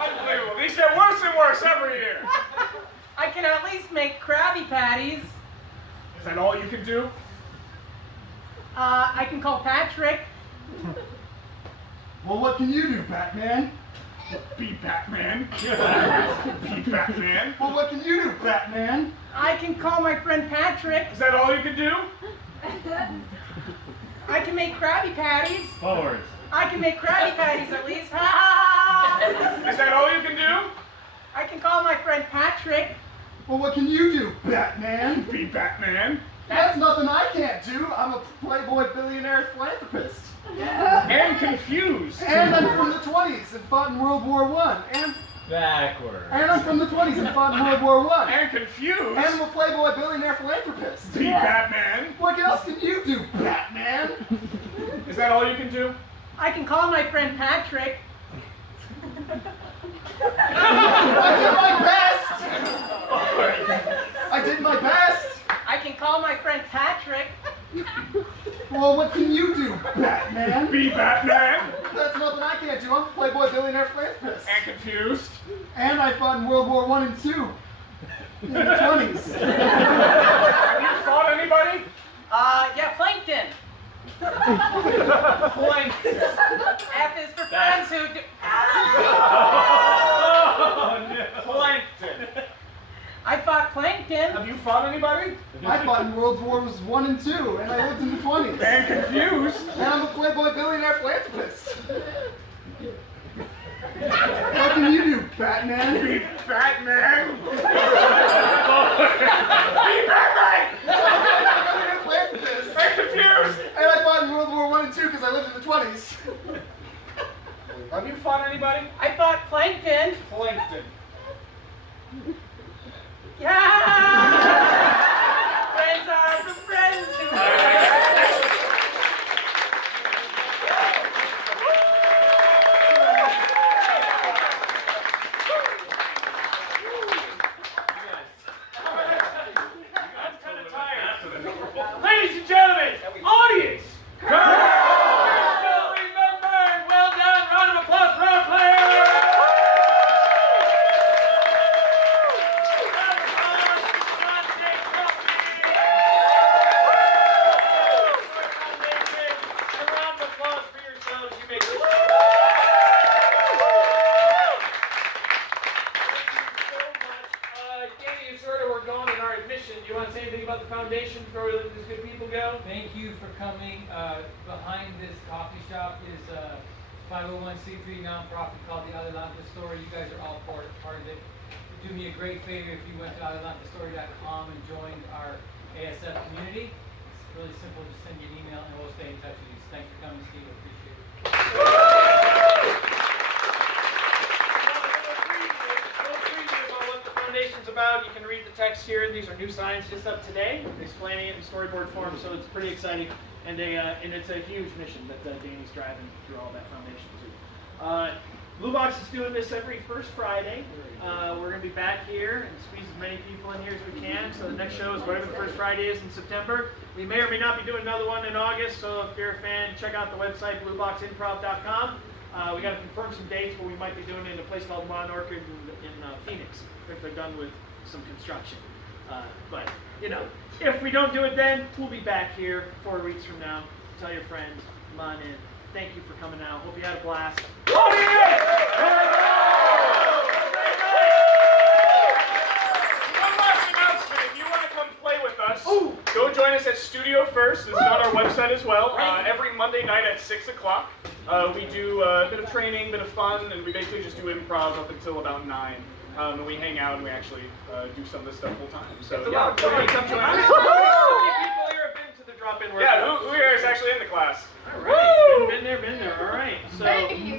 Unbelievable. These get worse and worse every year. I can at least make Krabby Patties. Is that all you can do? I can call Patrick. Well, what can you do, Batman? Be Batman. Be Batman. Well, what can you do, Batman? I can call my friend Patrick. Is that all you can do? I can make Krabby Patties. Forwards. I can make Krabby Patties at least. Is that all you can do? I can call my friend Patrick. Well, what can you do, Batman? Be Batman. That's nothing I can't do. I'm a playboy billionaire philanthropist. And confused. And I'm from the 20s and fought in World War I. Backwards. And I'm from the 20s and fought in World War I. And confused. And I'm a playboy billionaire philanthropist. Be Batman. What else can you do, Batman? Is that all you can do? I can call my friend Patrick. I did my best. I did my best. I can call my friend Patrick. Well, what can you do, Batman? Be Batman. That's nothing I can't do. I'm a playboy billionaire philanthropist. And confused. And I fought in World War I and II. In the 20s. Have you fought anybody? Yeah, Plankton. Plankton. F is for friends who do. Oh, no. Plankton. I fought Plankton. Have you fought anybody? I fought in World Wars I and II, and I lived in the 20s. And confused. And I'm a playboy billionaire philanthropist. What can you do, Batman? Be Batman. Be Batman. Billionaire philanthropist. And confused. And I fought in World War I and II because I lived in the 20s. Have you fought anybody? I fought Plankton. Plankton. Yeah! Friends are for friends who I'm kind of tired. Ladies and gentlemen, audience, come! Still remembered. Well done. Round of applause for our players. Do you want to say anything about the foundation before we let these good people go? Thank you for coming. Behind this coffee shop is a 501c3 nonprofit called the Delante Store. You guys are all part of it. Do me a great favor if you went to adelantestory.com and joined our ASF community. It's really simple. Just send you an email and we'll stay in touch with you. Thanks for coming, Steve. I appreciate it. Don't preview about. You can read the text here. These are new signs just up today, explaining it in storyboard form, so it's pretty exciting. And it's a huge mission that Danny's driving through all that foundation too. Blue Box is doing this every first Friday. We're going to be back here and squeeze as many people in here as we can. So the next show is whatever the first Friday is in September. We may or may not be doing another one in August, so if you're a fan, check out the website, blueboximprov.com. We got to confirm some dates, but we might be doing it in a place called Mon Orchid in Phoenix, if they're done with some construction. But, you know, if we don't do it then, we'll be back here 4 weeks from now. Tell your friends, come on in. Thank you for coming out. Hope you had a blast. One last announcement. If you want to come play with us, go join us at Studio First. This is on our website as well. Every Monday night at 6 o'clock. We do a bit of training, a bit of fun, and we basically just do improv up until about 9. And we hang out and we actually do some of this stuff full time. So yeah, come join us. How many people here have been to the drop-in workshop? Yeah, who here is actually in the class? All right. Been there. All right. So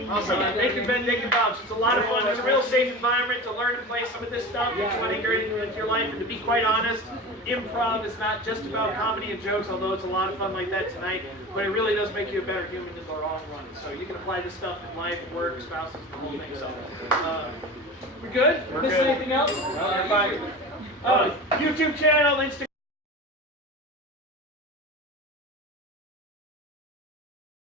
Awesome. they can bend, they can bounce. It's a lot of fun. It's a real safe environment to learn and play some of this stuff. If you want to integrate it into your life. And to be quite honest, improv is not just about comedy and jokes, although it's a lot of fun like that tonight. But it really does make you a better human in the long run. So you can apply this stuff in life, work, spouses, the whole thing. So we good? We're Miss good. anything else? Fine. YouTube channel, Instagram.